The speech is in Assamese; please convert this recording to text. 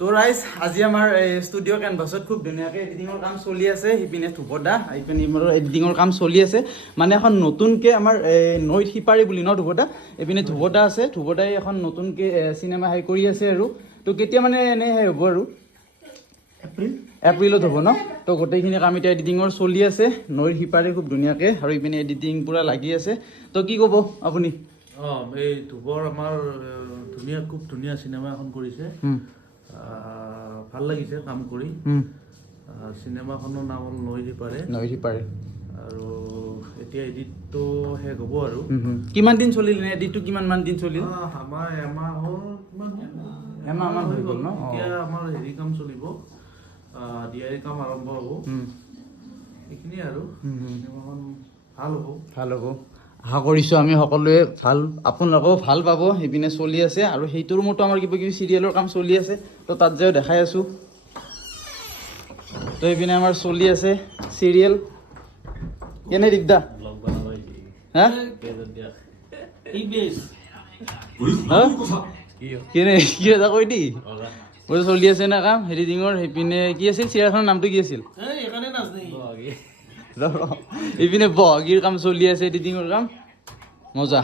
তো ৰাইজ আজি আমাৰ ষ্টুডিঅ' কেনভাছত খুব ধুনীয়াকৈ এডিটিঙৰ কাম চলি আছে সিপিনে ধুপদা এইপিনে মোৰ এডিটিঙৰ কাম চলি আছে মানে এখন নতুনকৈ আমাৰ নৈত সিপাৰী বুলি ন ধুপদা এইপিনে ধুপদা আছে ধুপদাই এখন নতুনকৈ চিনেমা হেৰি কৰি আছে আৰু তো কেতিয়া মানে এনেই হেৰি হ'ব আৰু এপ্ৰিলত হ'ব ন তো গোটেইখিনি কাম এতিয়া এডিটিঙৰ চলি আছে নৈৰ সিপাৰী খুব ধুনীয়াকৈ আৰু ইপিনে এডিটিং পূৰা লাগি আছে তো কি ক'ব আপুনি এই ধুপৰ আমাৰ খুব ধুনীয়া চিনেমা এখন কৰিছে ভাল লাগিছে কাম কৰি চিনেমাখনৰ নাম হ'ল নৈ সিপাৰে আৰু এতিয়া এডিটটো শেষ হ'ব আৰু কিমান দিন চলিল নে এডিটটো কিমান দিন চলিল আমাৰ এমাহ হৈ গ'ল ন এতিয়া আমাৰ হেৰি কাম চলিব ডিআই কাম আৰম্ভ হ'ব এইখিনিয়ে আৰু চিনেমাখন ভাল হ'ব আশা কৰিছোঁ আমি সকলোৱে আপোনালোকেও ভাল পাব সেইপিনে চলি আছে আৰু সেইটোৰ মতো আমাৰ কিবা কিবি চিৰিয়েলৰ কাম চলি আছে তো তাত যাই দেখাই আছোঁ তো এইপিনে আমাৰ চলি আছে চিৰিয়েল কেনে দিগদা হা কেনে কি এটা কৈ দি চলি আছে না কাম এডিটিঙৰ সেইপিনে কি আছিল চিৰিয়েলখনৰ নামটো কি আছিল এইপিনে বহাগীৰ কাম চলি আছে এডিটিঙৰ কাম মজা